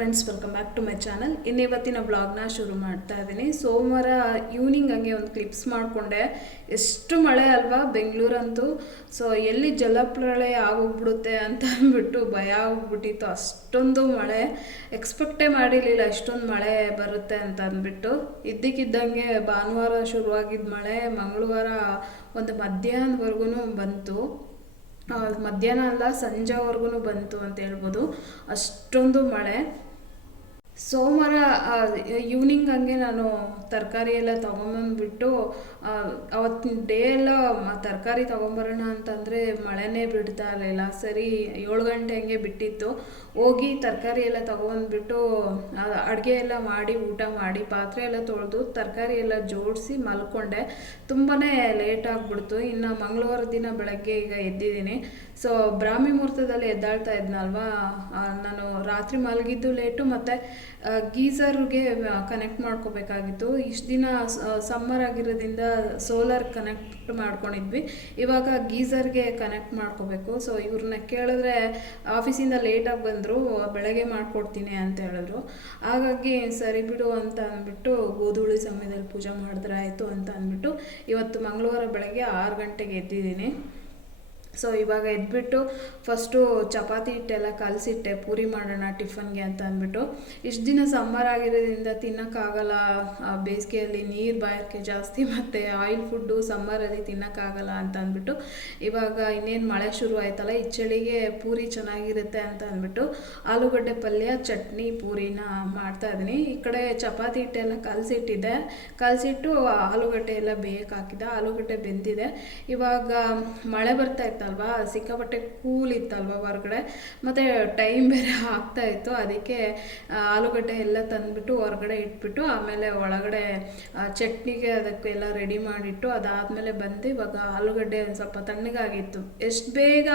Friends welcome back to my channel ಇನ್ನು ಇವತ್ತಿನ ಬ್ಲಾಗ್ನ ಶುರು ಮಾಡ್ತಾ ಇದ್ದೀನಿ. ಸೋಮವಾರ ಈವ್ನಿಂಗ್ ಹಂಗೆ ಒಂದು ಕ್ಲಿಪ್ಸ್ ಮಾಡಿಕೊಂಡೆ. ಎಷ್ಟು ಮಳೆ ಅಲ್ವಾ ಬೆಂಗಳೂರಂತೂ. ಸೊ ಎಲ್ಲಿ ಜಲಪ್ರಳಯ ಆಗೋಗ್ಬಿಡುತ್ತೆ ಅಂತ ಅಂದ್ಬಿಟ್ಟು ಭಯ ಆಗ್ಬಿಟ್ಟಿತ್ತು. ಅಷ್ಟೊಂದು ಮಳೆ. ಎಕ್ಸ್ಪೆಕ್ಟೇ ಮಾಡಿರಲಿಲ್ಲ ಅಷ್ಟೊಂದು ಮಳೆ ಬರುತ್ತೆ ಅಂತ ಅಂದ್ಬಿಟ್ಟು. ಇದ್ದಕ್ಕಿದ್ದಂಗೆ ಭಾನುವಾರ ಶುರುವಾಗಿದ್ದ ಮಳೆ ಮಂಗಳವಾರ ಒಂದು ಮಧ್ಯಾಹ್ನದವರೆಗೂ ಬಂತು. ಮಧ್ಯಾಹ್ನ ಅಲ್ಲ ಸಂಜೆವರೆಗೂ ಬಂತು ಅಂತ ಹೇಳ್ಬೋದು. ಅಷ್ಟೊಂದು ಮಳೆ. ಸೋಮವಾರ ಈವ್ನಿಂಗ್ ಹಂಗೆ ನಾನು ತರಕಾರಿ ಎಲ್ಲ ತೊಗೊಂಬಂದ್ಬಿಟ್ಟು ಅವತ್ತಿನ ಡೇ ಎಲ್ಲ ತರಕಾರಿ ತೊಗೊಂಬರೋಣ ಅಂತಂದರೆ ಮಳೆನೇ ಬಿಡ್ತಾ ಇರಲಿಲ್ಲ ಸರಿ ಏಳು ಗಂಟೆ ಹಂಗೆ ಬಿಟ್ಟಿತ್ತು. ಹೋಗಿ ತರಕಾರಿ ಎಲ್ಲ ತೊಗೊಂಬಂದ್ಬಿಟ್ಟು ಅಡುಗೆ ಎಲ್ಲ ಮಾಡಿ, ಊಟ ಮಾಡಿ, ಪಾತ್ರೆ ಎಲ್ಲ ತೊಳೆದು ತರಕಾರಿ ಎಲ್ಲ ಜೋಡಿಸಿ ಮಲ್ಕೊಂಡೆ. ತುಂಬಾ ಲೇಟ್ ಆಗಿಬಿಡ್ತು. ಇನ್ನು ಮಂಗಳವಾರ ದಿನ ಬೆಳಗ್ಗೆ ಈಗ ಎದ್ದಿದ್ದೀನಿ. ಸೊ ಬ್ರಾಹ್ಮಿ ಮುಹೂರ್ತದಲ್ಲಿ ಎದ್ದಾಳ್ತಾ ಇದ್ನಲ್ವಾ? ನಾನು ರಾತ್ರಿ ಮಲಗಿದ್ದು ಲೇಟು ಮತ್ತು ಗೀಸರ್ಗೆ ಕನೆಕ್ಟ್ ಮಾಡ್ಕೋಬೇಕಾಗಿತ್ತು. ಇಷ್ಟು ದಿನ ಸಮ್ಮರ್ ಆಗಿರೋದ್ರಿಂದ ಸೋಲಾರ್ ಕನೆಕ್ಟ್ ಮಾಡ್ಕೊಂಡಿದ್ವಿ. ಇವಾಗ ಗೀಸರ್ಗೆ ಕನೆಕ್ಟ್ ಮಾಡ್ಕೋಬೇಕು. ಸೊ ಇವ್ರನ್ನ ಕೇಳಿದ್ರೆ ಆಫೀಸಿಂದ ಲೇಟಾಗಿ ಬಂದರು, ಬೆಳಗ್ಗೆ ಮಾಡಿಕೊಡ್ತೀನಿ ಅಂತ ಹೇಳಿದ್ರು. ಹಾಗಾಗಿ, ಸರಿ ಬಿಡು ಅಂತ ಅಂದ್ಬಿಟ್ಟು ಗೋಧೂಳಿ ಸಮಯದಲ್ಲಿ ಪೂಜೆ ಮಾಡಿದ್ರೆ ಆಯಿತು ಅಂತ ಅಂದ್ಬಿಟ್ಟು ಇವತ್ತು ಮಂಗಳವಾರ ಬೆಳಗ್ಗೆ ಆರು ಗಂಟೆಗೆ ಎದ್ದಿದ್ದೀನಿ. ಸೊ ಇವಾಗ ಎದ್ಬಿಟ್ಟು ಫಸ್ಟು ಚಪಾತಿ ಹಿಟ್ಟೆಲ್ಲ ಕಲಸಿಟ್ಟೆ, ಪೂರಿ ಮಾಡೋಣ ಟಿಫನ್ಗೆ ಅಂತ ಅಂದ್ಬಿಟ್ಟು. ಇಷ್ಟು ದಿನ ಸಮ್ಮರ್ ಆಗಿರೋದ್ರಿಂದ ತಿನ್ನೋಕ್ಕಾಗಲ್ಲ. ಬೇಸಿಗೆಯಲ್ಲಿ ನೀರು ಬಾಯಕ್ಕೆ ಜಾಸ್ತಿ ಮತ್ತು ಆಯಿಲ್ ಫುಡ್ಡು ಸಮ್ಮರಲ್ಲಿ ತಿನ್ನೋಕ್ಕಾಗಲ್ಲ ಅಂತ ಅಂದ್ಬಿಟ್ಟು. ಇವಾಗ ಇನ್ನೇನು ಮಳೆ ಶುರು ಆಯ್ತಲ್ಲ ಈ ಚಳಿಗೆ ಪೂರಿ ಚೆನ್ನಾಗಿರುತ್ತೆ ಅಂತ ಅಂದ್ಬಿಟ್ಟು ಆಲೂಗಡ್ಡೆ ಪಲ್ಯ, ಚಟ್ನಿ, ಪೂರಿನ ಮಾಡ್ತಾ ಇದ್ದೀನಿ. ಈ ಕಡೆ ಚಪಾತಿ ಹಿಟ್ಟೆಲ್ಲ ಕಲಸಿಟ್ಟಿದ್ದೆ. ಕಲಸಿಟ್ಟು ಆಲೂಗಡ್ಡೆ ಎಲ್ಲ ಬೇಯಕ್ಕೆ ಹಾಕಿದೆ ಆಲೂಗಡ್ಡೆ ಬೆಂದಿದೆ. ಇವಾಗ ಮಳೆ ಬರ್ತಾ ಇತ್ತಲ್ವಾ? ಸಿಕ್ಕಾಪಟ್ಟೆ ಕೂಲ್ ಇತ್ತಲ್ವ ಹೊರಗಡೆ? ಮತ್ತು ಟೈಮ್ ಬೇರೆ ಆಗ್ತಾ ಇತ್ತು. ಅದಕ್ಕೆ ಆಲೂಗಡ್ಡೆ ಎಲ್ಲ ತಂದ್ಬಿಟ್ಟು ಹೊರಗಡೆ ಇಟ್ಬಿಟ್ಟು, ಆಮೇಲೆ ಒಳಗಡೆ ಚಟ್ನಿಗೆ ಅದಕ್ಕೆಲ್ಲ ರೆಡಿ ಮಾಡಿಟ್ಟು, ಅದಾದಮೇಲೆ ಬಂದು ಇವಾಗ ಆಲೂಗಡ್ಡೆ ಒಂದು ಸ್ವಲ್ಪ ತಣ್ಣಗಾಗಿತ್ತು. ಎಷ್ಟು ಬೇಗ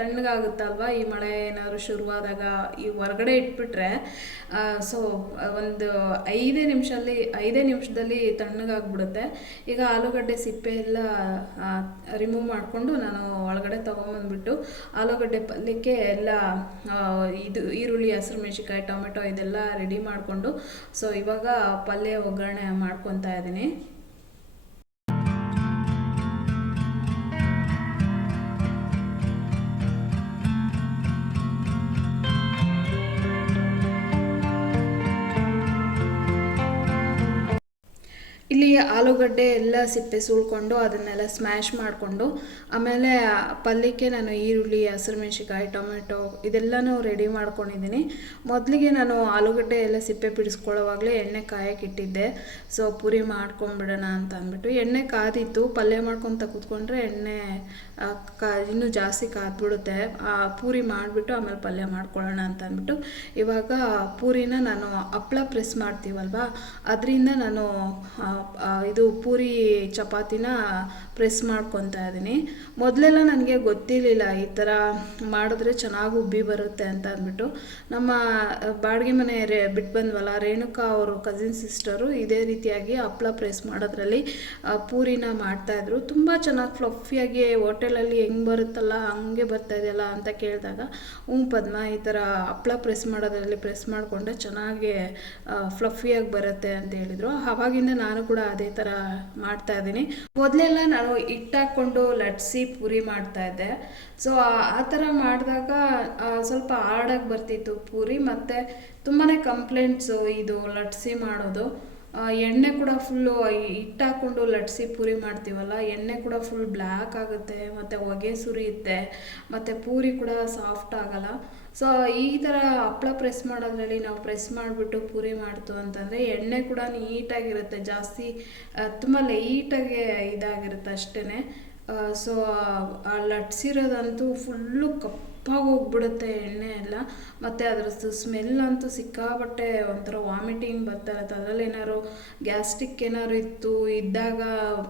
ತಣ್ಣಗಾಗುತ್ತಲ್ವಾ? ಈ ಮಳೆ ಏನಾದ್ರು ಶುರುವಾದಾಗ ಈ ಹೊರಗಡೆ ಇಟ್ಬಿಟ್ರೆ ಸೊ ಒಂದು ಐದೇ ನಿಮಿಷದಲ್ಲಿ ಐದೇ ನಿಮಿಷದಲ್ಲಿ ತಣ್ಣಗಾಗ್ಬಿಡುತ್ತೆ. ಈಗ ಆಲೂಗಡ್ಡೆ ಸಿಪ್ಪೆ ಎಲ್ಲ ರಿಮೂವ್ ಮಾಡಿಕೊಂಡು ನಾನು ಒಳಗಡೆ ತೊಗೊಂಬಂದ್ಬಿಟ್ಟು ಆಲೂಗಡ್ಡೆ ಪಲ್ಯಕ್ಕೆ ಎಲ್ಲ ಇದು ಈರುಳ್ಳಿ, ಹಸಿರು ಮೆಣಸಿನ್ಕಾಯಿ, ಟೊಮೆಟೊ ಇದೆಲ್ಲ ರೆಡಿ ಮಾಡಿಕೊಂಡು ಸೊ ಇವಾಗ ಪಲ್ಯ ಒಗ್ಗರಣೆ ಮಾಡ್ಕೊತಾ ಇದ್ದೀನಿ. ಆಲೂಗಡ್ಡೆ ಎಲ್ಲ ಸಿಪ್ಪೆ ಸುಳ್ಕೊಂಡು ಅದನ್ನೆಲ್ಲ ಸ್ಮ್ಯಾಶ್ ಮಾಡಿಕೊಂಡು, ಆಮೇಲೆ ಪಲ್ಯಕ್ಕೆ ನಾನು ಈರುಳ್ಳಿ ಹಸಿರು ಮೆಣಸಿನ್ಕಾಯಿ ಟೊಮೆಟೊ ಇದೆಲ್ಲನೂ ರೆಡಿ ಮಾಡ್ಕೊಂಡಿದ್ದೀನಿ. ಮೊದಲಿಗೆ ನಾನು ಆಲೂಗಡ್ಡೆ ಎಲ್ಲ ಸಿಪ್ಪೆ ಬಿಡಿಸ್ಕೊಳ್ಳೋವಾಗಲೇ ಎಣ್ಣೆ ಕಾಯಕ್ಕೆ ಇಟ್ಟಿದ್ದೆ. ಸೊ ಪೂರಿ ಮಾಡ್ಕೊಂಬಿಡೋಣ ಅಂತ ಅಂದ್ಬಿಟ್ಟು ಎಣ್ಣೆ ಕಾದಿತ್ತು. ಪಲ್ಯ ಮಾಡ್ಕೊತ ಕೂತ್ಕೊಂಡ್ರೆ ಎಣ್ಣೆ ಕಾ, ಇನ್ನೂ ಜಾಸ್ತಿ ಕಾದ್ಬಿಡುತ್ತೆ. ಆ, ಪೂರಿ ಮಾಡಿಬಿಟ್ಟು ಆಮೇಲೆ ಪಲ್ಯ ಮಾಡ್ಕೊಳ್ಳೋಣ ಅಂತ ಅಂದ್ಬಿಟ್ಟು ಇವಾಗ ಪೂರಿನ ನಾನು ಹಪ್ಪಳ ಪ್ರೆಸ್ ಮಾಡ್ತೀವಲ್ವಾ? ಅದರಿಂದ ನಾನು ಇದು ಪೂರಿ ಚಪಾತಿನ ಪ್ರೆಸ್ ಮಾಡ್ಕೊತಾ ಇದ್ದೀನಿ ಮೊದಲೆಲ್ಲ ನನಗೆ ಗೊತ್ತಿರಲಿಲ್ಲ ಈ ಥರ ಮಾಡಿದ್ರೆ ಚೆನ್ನಾಗಿ ಉಬ್ಬಿ ಬರುತ್ತೆ ಅಂತ ಅಂದ್ಬಿಟ್ಟು. ನಮ್ಮ ಬಾಡಿಗೆ ಮನೆ ರೇ ಬಿಟ್ಟು ಬಂದ್ವಲ್ಲ ರೇಣುಕಾ ಅವರು ಕಸಿನ್ ಸಿಸ್ಟರು ಇದೇ ರೀತಿಯಾಗಿ ಹಪ್ಳ ಪ್ರೆಸ್ ಮಾಡೋದ್ರಲ್ಲಿ ಪೂರಿನ ಮಾಡ್ತಾಯಿದ್ರು ತುಂಬ ಚೆನ್ನಾಗಿ ಫ್ಲಫಿಯಾಗಿ ಹೋಟೆಲಲ್ಲಿ ಹೆಂಗೆ ಬರುತ್ತಲ್ಲ, ಹಂಗೆ ಬರ್ತಾ ಇದೆಯಲ್ಲ ಅಂತ ಕೇಳಿದಾಗ, ಹ್ಞೂ ಪದ್ಮ, ಈ ಥರ ಹಪ್ಳ ಪ್ರೆಸ್ ಮಾಡೋದ್ರಲ್ಲಿ ಪ್ರೆಸ್ ಮಾಡಿಕೊಂಡೆ ಚೆನ್ನಾಗಿ ಫ್ಲಫಿಯಾಗಿ ಬರುತ್ತೆ ಅಂತ ಹೇಳಿದರು. ಆವಾಗಿಂದ ನಾನು ಕೂಡ ಅದೇ ಥರ ಮಾಡ್ತಾ ಇದ್ದೀನಿ ಮೊದಲೆಲ್ಲ ನಾನು ಹಿಟ್ಟು ಹಾಕ್ಕೊಂಡು ಲಟ್ಸಿ ಪೂರಿ ಮಾಡ್ತಾ ಇದ್ದೆ. ಸೊ ಆ ಥರ ಮಾಡಿದಾಗ ಸ್ವಲ್ಪ ಹಾರ್ಡಾಗಿ ಬರ್ತಿತ್ತು ಪೂರಿ, ಮತ್ತು ತುಂಬಾ ಕಂಪ್ಲೇಂಟ್ಸು ಇದು ಲಟ್ಸಿ ಮಾಡೋದು. ಎಣ್ಣೆ ಕೂಡ ಫುಲ್ಲು ಹಿಟ್ಟು ಹಾಕ್ಕೊಂಡು ಲಟ್ಸಿ ಪೂರಿ ಮಾಡ್ತೀವಲ್ಲ, ಎಣ್ಣೆ ಕೂಡ ಫುಲ್ ಬ್ಲ್ಯಾಕ್ ಆಗುತ್ತೆ, ಮತ್ತು ಹೊಗೆ ಸುರಿಯುತ್ತೆ, ಮತ್ತು ಪೂರಿ ಕೂಡ ಸಾಫ್ಟ್ ಆಗಲ್ಲ. ಸೊ ಈ ಥರ ಹಪ್ಪಳ ಪ್ರೆಸ್ ಮಾಡೋದ್ರಲ್ಲಿ ನಾವು ಪ್ರೆಸ್ ಮಾಡಿಬಿಟ್ಟು ಪೂರಿ ಮಾಡ್ತು ಅಂತಂದರೆ ಎಣ್ಣೆ ಕೂಡ ನೀಟಾಗಿರುತ್ತೆ, ಜಾಸ್ತಿ ತುಂಬ ಲೈಟಾಗಿ ಇದಾಗಿರುತ್ತೆ ಅಷ್ಟೇ ಸೊ ಲಟ್ಸಿರೋದಂತೂ ಫುಲ್ಲು ಕಪ್ಪಾಗಿ ಹೋಗ್ಬಿಡುತ್ತೆ ಎಣ್ಣೆ ಎಲ್ಲ. ಮತ್ತು ಅದರದ್ದು ಸ್ಮೆಲ್ ಅಂತೂ ಸಿಕ್ಕಾಪಟ್ಟೆ ಒಂಥರ ವಾಮಿಟಿಂಗ್ ಬರ್ತಾ ಇರುತ್ತೆ. ಅದರಲ್ಲಿ ಏನಾದ್ರು ಗ್ಯಾಸ್ಟಿಕ್ ಏನಾದ್ರು ಇತ್ತು, ಇದ್ದಾಗ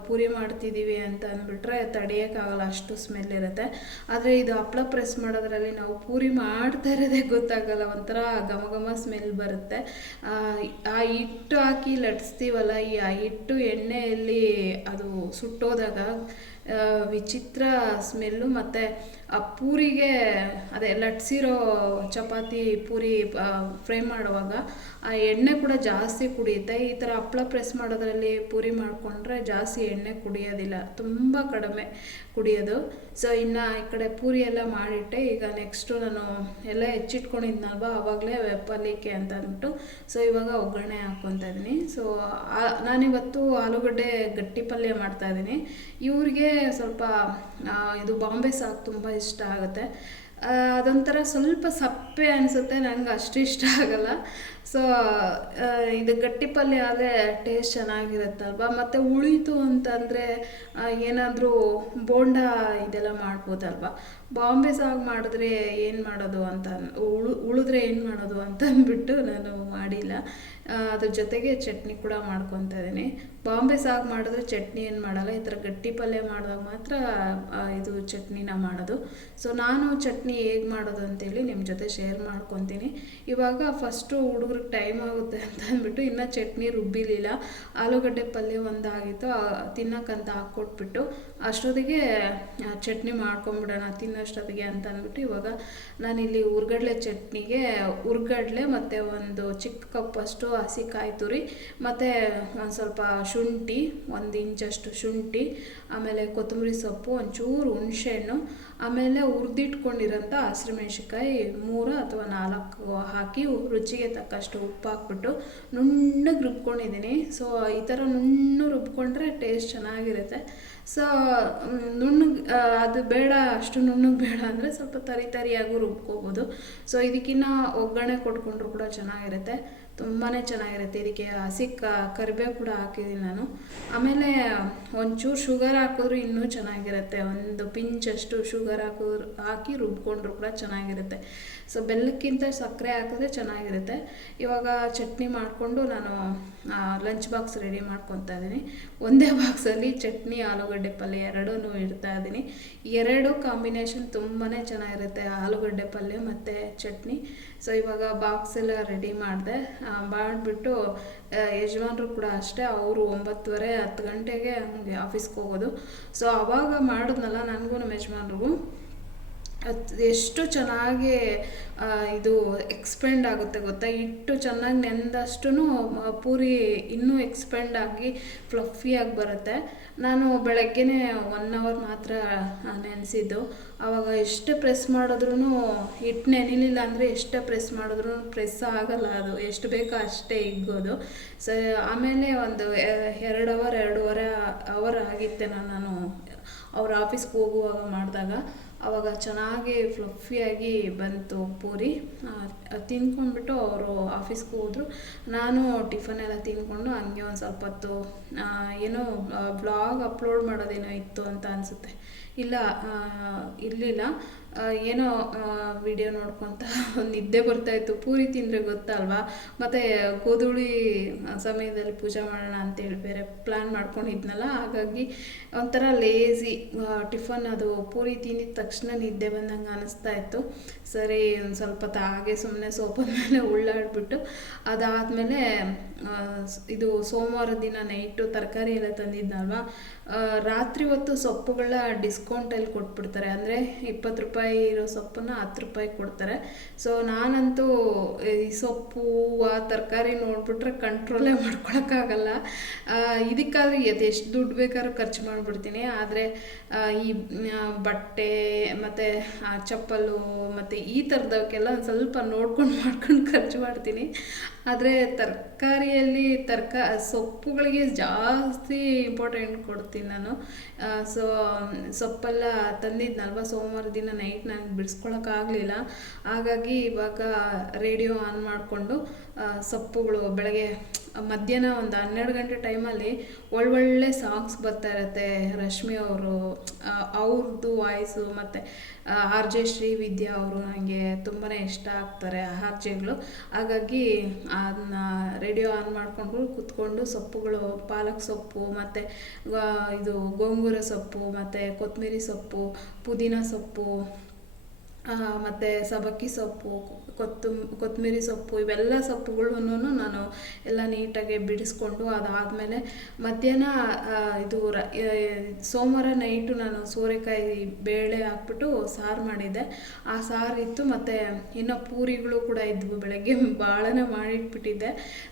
ಪೂರಿ ಮಾಡ್ತಿದ್ದೀವಿ ಅಂತ ಅಂದ್ಬಿಟ್ರೆ ತಡೆಯೋಕ್ಕಾಗಲ್ಲ, ಅಷ್ಟು ಸ್ಮೆಲ್ ಇರುತ್ತೆ. ಆದರೆ ಇದು ಹಪ್ಳ ಪ್ರೆಸ್ ಮಾಡೋದ್ರಲ್ಲಿ ನಾವು ಪೂರಿ ಮಾಡ್ತಾ ಇರೋದೇ ಗೊತ್ತಾಗಲ್ಲ, ಒಂಥರ ಘಮ ಘಮ ಸ್ಮೆಲ್ ಬರುತ್ತೆ. ಆ ಹಿಟ್ಟು ಹಾಕಿ ಲಟ್ಸ್ತೀವಲ್ಲ, ಈ ಆ ಹಿಟ್ಟು ಎಣ್ಣೆಯಲ್ಲಿ ಅದು ಸುಟ್ಟೋದಾಗ ವಿಚಿತ್ರ ಸ್ಮೆಲ್ಲು ಮತ್ತು ಆ ಪೂರಿಗೆ, ಅದೇ ಲಟ್ಸಿರೋ ಚಪಾತಿ ಪೂರಿ ಫ್ರೈ ಮಾಡುವಾಗ ಆ ಎಣ್ಣೆ ಕೂಡ ಜಾಸ್ತಿ ಕುಡಿಯುತ್ತೆ. ಈ ಥರ ಹಪ್ಪಳ ಪ್ರೆಸ್ ಮಾಡೋದ್ರಲ್ಲಿ ಪೂರಿ ಮಾಡಿಕೊಂಡ್ರೆ ಜಾಸ್ತಿ ಎಣ್ಣೆ ಕುಡಿಯೋದಿಲ್ಲ. ತುಂಬ ಕಡಿಮೆ ಕುಡಿಯೋದು. ಸೊ, ಇನ್ನು ಈ ಕಡೆ ಪೂರಿ ಎಲ್ಲ ಮಾಡಿಟ್ಟೆ. ಈಗ ನೆಕ್ಸ್ಟು ನಾನು ಎಲ್ಲ ಹೆಚ್ಚಿಟ್ಕೊಂಡಿದ್ನಲ್ವ? ಆವಾಗಲೇ ವೆಪ್ಪಲಿಕ್ಕೆ ಅಂತ ಅಂದ್ಬಿಟ್ಟು. ಸೊ, ಇವಾಗ ಒಗ್ಗರಣೆ ಹಾಕ್ಕೊತಾ ಇದ್ದೀನಿ. ಸೊ ನಾನಿವತ್ತು ಆಲೂಗಡ್ಡೆ ಗಟ್ಟಿ ಪಲ್ಯ ಮಾಡ್ತಾಯಿದ್ದೀನಿ ಇವ್ರಿಗೆ ಸ್ವಲ್ಪ ಇದು ಬಾಂಬೆ ಸಾಕು ತುಂಬ ಇಷ್ಟ ಆಗುತ್ತೆ. ಅದೊಂಥರ ಸ್ವಲ್ಪ ಸಪ್ಪೆ ಅನಿಸುತ್ತೆ ನನಗೆ ಅಷ್ಟು ಇಷ್ಟ ಆಗಲ್ಲ. ಸೊ ಇದು ಗಟ್ಟಿ ಪಲ್ಯ ಆದರೆ ಟೇಸ್ಟ್ ಚೆನ್ನಾಗಿರುತ್ತಲ್ವ? ಮತ್ತು ಉಳಿತು ಅಂತಂದರೆ ಏನಾದರೂ ಬೋಂಡ ಇದೆಲ್ಲ ಮಾಡ್ಬೋದಲ್ವ? ಬಾಂಬೆ ಸಾಗ್ ಮಾಡಿದ್ರೆ ಏನು ಮಾಡೋದು ಅಂತ ಉಳು, ಉಳಿದ್ರೆ ಏನು ಮಾಡೋದು ಅಂತ ಅಂದ್ಬಿಟ್ಟು ನಾನು ಮಾಡಿಲ್ಲ. ಅದ್ರ ಜೊತೆಗೆ ಚಟ್ನಿ ಕೂಡ ಮಾಡ್ಕೊತಾ ಇದ್ದೀನಿ. ಬಾಂಬೆ ಸಾಗ್ ಮಾಡಿದ್ರೆ ಚಟ್ನಿ ಏನು ಮಾಡಲ್ಲ, ಈ ಥರ ಗಟ್ಟಿ ಪಲ್ಯ ಮಾಡಿದಾಗ ಮಾತ್ರ ಇದು ಚಟ್ನಿನ ಮಾಡೋದು. ಸೊ ನಾನು ಚಟ್ನಿ ಹೇಗೆ ಮಾಡೋದು ಅಂತೇಳಿ ನಿಮ್ಮ ಜೊತೆ ಶೇರ್ ಮಾಡ್ಕೊತೀನಿ. ಇವಾಗ ಫಸ್ಟು ಟೈಮ್ ಆಗುತ್ತೆ ಅಂತ ಅಂದ್ಬಿಟ್ಟು ಇನ್ನೂ ಚಟ್ನಿ ರುಬ್ಬಿರಲಿಲ್ಲ ಆಲೂಗಡ್ಡೆ ಪಲ್ಯ ಒಂದಾಗಿತ್ತು. ತಿನ್ನಕ್ಕಂತ ಹಾಕ್ಕೊಟ್ಬಿಟ್ಟು ಅಷ್ಟೊತ್ತಿಗೆ ಚಟ್ನಿ ಮಾಡ್ಕೊಂಬಿಡೋಣ ತಿನ್ನೋಷ್ಟೊತ್ತಿಗೆ ಅಂತ ಅಂದ್ಬಿಟ್ಟು ಇವಾಗ ನಾನಿಲ್ಲಿ ಉರ್ಗಡ್ಲೆ ಚಟ್ನಿಗೆ, ಉರ್ಗಡ್ಲೆ ಮತ್ತು ಒಂದು ಚಿಕ್ಕ ಕಪ್ಪಷ್ಟು ಹಸಿ ಕಾಯಿ ತುರಿ, ಮತ್ತು ಒಂದು ಸ್ವಲ್ಪ ಶುಂಠಿ, ಒಂದು ಇಂಚಷ್ಟು ಶುಂಠಿ, ಆಮೇಲೆ ಕೊತ್ತಂಬರಿ ಸೊಪ್ಪು, ಒಂಚೂರು ಹುಣಸೆಹಣ್ಣು, ಆಮೇಲೆ ಹುರಿದಿಟ್ಕೊಂಡಿರೋಂಥ ಹಸಿರು ಮೆಣಸಿಕಾಯಿ ಮೂರು ಅಥವಾ ನಾಲ್ಕು ಹಾಕಿ ರುಚಿಗೆ ತಕ್ಕಷ್ಟು ಉಪ್ಪು ಹಾಕ್ಬಿಟ್ಟು ನುಣ್ಣಗೆ ರುಬ್ಕೊಂಡಿದ್ದೀನಿ. ಸೊ ಈ ಥರ ನುಣ್ಣು ರುಬ್ಕೊಂಡ್ರೆ ಟೇಸ್ಟ್ ಚೆನ್ನಾಗಿರುತ್ತೆ. ಸೊ ನುಣ್ಣಗೆ ಅದು ಬೇಡ, ಅಷ್ಟು ನುಣ್ಣಗೆ ಬೇಡ ಅಂದರೆ ಸ್ವಲ್ಪ ತರಿ ತರಿಯಾಗೂ ರುಬ್ಕೋಬೋದು. ಸೊ ಇದಕ್ಕಿನ್ನ ಒಗ್ಗರಣೆ ಕೊಟ್ಕೊಂಡ್ರು ಕೂಡ ಚೆನ್ನಾಗಿರುತ್ತೆ. ತುಂಬಾ ಚೆನ್ನಾಗಿರುತ್ತೆ. ಇದಕ್ಕೆ ಹಸಿ ಕರಿಬೇವು ಕೂಡ ಹಾಕಿದ್ದೀನಿ ನಾನು. ಆಮೇಲೆ ಒಂಚೂರು ಶುಗರ್ ಹಾಕಿದ್ರು ಇನ್ನೂ ಚೆನ್ನಾಗಿರುತ್ತೆ. ಒಂದು ಪಿಂಚಷ್ಟು ಶುಗರ್ ಹಾಕಿದ್ರು, ಹಾಕಿ ರುಬ್ಕೊಂಡ್ರು ಕೂಡ ಚೆನ್ನಾಗಿರುತ್ತೆ. ಸೊ, ಬೆಲ್ಲಕ್ಕಿಂತ ಸಕ್ಕರೆ ಹಾಕಿದ್ರೆ ಚೆನ್ನಾಗಿರುತ್ತೆ. ಇವಾಗ ಚಟ್ನಿ ಮಾಡಿಕೊಂಡು ನಾನು ಲಂಚ್ ಬಾಕ್ಸ್ ರೆಡಿ ಮಾಡ್ಕೊತಾ ಇದ್ದೀನಿ. ಒಂದೇ ಬಾಕ್ಸಲ್ಲಿ ಚಟ್ನಿ, ಆಲೂಗಡ್ಡೆ ಪಲ್ಯ ಎರಡೂ ಇಡ್ತಾ ಇದ್ದೀನಿ. ಎರಡು ಕಾಂಬಿನೇಷನ್ ತುಂಬಾ ಚೆನ್ನಾಗಿರುತ್ತೆ. ಆಲೂಗಡ್ಡೆ ಪಲ್ಯ ಮತ್ತು ಚಟ್ನಿ. ಸೊ ಇವಾಗ ಬಾಕ್ಸ್ ಎಲ್ಲ ರೆಡಿ ಮಾಡಿದೆ. ಮಾಡಿಬಿಟ್ಟು ಯಜಮಾನರು ಕೂಡ ಅಷ್ಟೇ, ಅವರು ಒಂಬತ್ತುವರೆ, ಹತ್ತು ಗಂಟೆಗೆ ಹಂಗೆ ಆಫೀಸ್ಗೆ ಹೋಗೋದು. ಸೊ ಅವಾಗ ಮಾಡಿದ್ನಲ್ಲ, ನನಗೂ ನಮ್ಮ ಯಜಮಾನ್ರಿಗೂ. ಅದು ಎಷ್ಟು ಚೆನ್ನಾಗಿ ಇದು ಎಕ್ಸ್ಪೆಂಡ್ ಆಗುತ್ತೆ ಗೊತ್ತಾ? ಹಿಟ್ಟು ಚೆನ್ನಾಗಿ ನೆಂದಷ್ಟು ಪೂರಿ ಇನ್ನೂ ಎಕ್ಸ್ಪೆಂಡ್ ಆಗಿ ಫ್ಲಫಿಯಾಗಿ ಬರುತ್ತೆ. ನಾನು ಬೆಳಗ್ಗೆನೇ ಒನ್ ಅವರ್ ಮಾತ್ರ ನೆನೆಸಿದ್ದು. ಆವಾಗ ಎಷ್ಟು ಪ್ರೆಸ್ ಮಾಡಿದ್ರೂ ಹಿಟ್ಟು ನೆನಿಲಿಲ್ಲ ಅಂದರೆ ಎಷ್ಟು ಪ್ರೆಸ್ ಮಾಡಿದ್ರೂ ಪ್ರೆಸ್ ಆಗಲ್ಲ ಅದು. ಎಷ್ಟು ಬೇಕೋ ಅಷ್ಟೇ ಇಗ್ಗೋದು. ಸೊ ಆಮೇಲೆ ಒಂದು ಎರಡು ಅವರ್ ಎರಡೂವರೆ ಅವರ್ ಆಗಿತ್ತೇನೋ ನಾನು ಅವ್ರ ಆಫೀಸ್ಗೆ ಹೋಗುವಾಗ ಮಾಡಿದಾಗ. ಆವಾಗ ಚೆನ್ನಾಗಿ ಫ್ಲಫಿಯಾಗಿ ಬಂತು ಪೂರಿ. ತಿಂದ್ಕೊಂಡ್ಬಿಟ್ಟು ಅವರು ಆಫೀಸ್ಗೆ ಹೋದರು. ನಾನು ಟಿಫನ್ ಎಲ್ಲ ತಿಂದ್ಕೊಂಡು ಹಂಗೆ ಒಂದು ಸ್ವಲ್ಪ ಹೊತ್ತು ಏನೋ ಬ್ಲಾಗ್ ಅಪ್ಲೋಡ್ ಮಾಡೋದೇನೋ ಇತ್ತು ಅಂತ ಅನಿಸುತ್ತೆ. ಇಲ್ಲ ಇರಲಿಲ್ಲ. ಏನೋ ವಿಡಿಯೋ ನೋಡ್ಕೊತ ನಿದ್ದೆ ಬರ್ತಾಯಿತ್ತು ಪೂರಿ ತಿಂದರೆ ಗೊತ್ತಲ್ವಾ? ಮತ್ತು ಕೋದುಳಿ ಸಮಯದಲ್ಲಿ ಪೂಜೆ ಮಾಡೋಣ ಅಂತೇಳಿ ಬೇರೆ ಪ್ಲ್ಯಾನ್ ಮಾಡ್ಕೊಂಡಿದ್ನಲ್ಲ, ಹಾಗಾಗಿ ಒಂಥರ ಲೇಜಿ ಟಿಫನ್ ಅದು ಪೂರಿ ತಿಂದಿದ ತಕ್ಷಣ ನಿದ್ದೆ ಬಂದಂಗೆ ಅನಿಸ್ತಾ ಇತ್ತು. ಸರಿ, ಒಂದು ಸ್ವಲ್ಪ ತಾಗೆ ಸುಮ್ಮನೆ ಸೋಪದ ಮೇಲೆ ಉಳ್ಳಾಡ್ಬಿಟ್ಟು ಅದಾದಮೇಲೆ ಇದು ಸೋಮವಾರ ದಿನ ನೈಟು ತರಕಾರಿ ಎಲ್ಲ ತಂದಿದ್ನಲ್ವಾ? ರಾತ್ರಿ ಹೊತ್ತು ಸೊಪ್ಪುಗಳ ಡಿಸ್ಕೌಂಟಲ್ಲಿ ಕೊಟ್ಬಿಡ್ತಾರೆ. ಅಂದರೆ ಇಪ್ಪತ್ತು ರೂಪಾಯಿ ಇರೋ ಸೊಪ್ಪನ್ನು ಹತ್ತು ರೂಪಾಯಿ ಕೊಡ್ತಾರೆ. ಸೊ ನಾನಂತೂ ಈ ಸೊಪ್ಪು ಹೂವು ತರಕಾರಿ ನೋಡಿಬಿಟ್ರೆ ಕಂಟ್ರೋಲೇ ಮಾಡ್ಕೊಳಕ್ಕಾಗಲ್ಲ. ಇದಕ್ಕಾದ್ರೂ ಅದು ಎಷ್ಟು ದುಡ್ಡು ಬೇಕಾದ್ರೂ ಖರ್ಚು ಮಾಡಿಬಿಡ್ತೀನಿ. ಆದರೆ ಈ ಬಟ್ಟೆ, ಮತ್ತು ಚಪ್ಪಲು, ಮತ್ತು ಈ ಥರದವಕ್ಕೆಲ್ಲ ಒಂದು ಸ್ವಲ್ಪ ನೋಡ್ಕೊಂಡು ಮಾಡ್ಕೊಂಡು ಖರ್ಚು ಮಾಡ್ತೀನಿ. ಆದರೆ ತರಕಾರಿಯಲ್ಲಿ ತರಕ, ಸೊಪ್ಪುಗಳಿಗೆ ಜಾಸ್ತಿ ಇಂಪಾರ್ಟೆಂಟ್ ಕೊಡ್ತೀನಿ ನಾನು. ಸೊ ಸೊಪ್ಪೆಲ್ಲ ತಂದಿದ್ನಲ್ವ ಸೋಮವಾರ ದಿನ ನನಗೆ ಬಿಡಿಸ್ಕೊಳಕ್ಕಾಗಲಿಲ್ಲ. ಹಾಗಾಗಿ ಇವಾಗ ರೇಡಿಯೋ ಆನ್ ಮಾಡಿಕೊಂಡು ಸೊಪ್ಪುಗಳು, ಬೆಳಗ್ಗೆ, ಮಧ್ಯಾಹ್ನ ಒಂದು ಹನ್ನೆರಡು ಗಂಟೆ ಟೈಮಲ್ಲಿ ಒಳ್ಳೊಳ್ಳೆ ಸಾಂಗ್ಸ್ ಬರ್ತಾ ಇರುತ್ತೆ. ರಶ್ಮಿ ಅವರು ಅವ್ರದ್ದು ವಾಯ್ಸು ಮತ್ತು ಆರ್ ಜೆ ಶ್ರೀವಿದ್ಯಾ ಅವರು ನನಗೆ ತುಂಬಾ ಇಷ್ಟ ಆಗ್ತಾರೆ ಆರ್ ಜೆಗಳು ಹಾಗಾಗಿ ಅದನ್ನ ರೇಡಿಯೋ ಆನ್ ಮಾಡಿಕೊಂಡು ಕೂತ್ಕೊಂಡು ಸೊಪ್ಪುಗಳು, ಪಾಲಕ್ ಸೊಪ್ಪು ಮತ್ತು ಇದು ಗೋಂಗೂರ ಸೊಪ್ಪು ಮತ್ತು ಕೊತ್ತಂಬರಿ ಸೊಪ್ಪು, ಪುದೀನ ಸೊಪ್ಪು ಮತ್ತು ಸಬಕ್ಕಿ ಸೊಪ್ಪು ಕೊತ್ತಂಬ ಕೊತ್ತಂಬರಿ ಸೊಪ್ಪು, ಇವೆಲ್ಲ ಸೊಪ್ಪುಗಳನ್ನೂ ನಾನು ಎಲ್ಲ ನೀಟಾಗಿ ಬಿಡಿಸ್ಕೊಂಡು ಅದಾದಮೇಲೆ ಮಧ್ಯಾಹ್ನ ಇದು ರ ಸೋಮವಾರ ನೈಟು ನಾನು ಸೋರೆಕಾಯಿ ಬೇಳೆ ಹಾಕ್ಬಿಟ್ಟು ಸಾರು ಮಾಡಿದ್ದೆ. ಆ ಸಾರು ಇತ್ತು ಮತ್ತು ಇನ್ನು ಪೂರಿಗಳು ಕೂಡ ಇದ್ವು ಬೆಳಗ್ಗೆ. ಭಾಳನೇ ಮಾಡಿಟ್ಬಿಟ್ಟಿದ್ದೆ.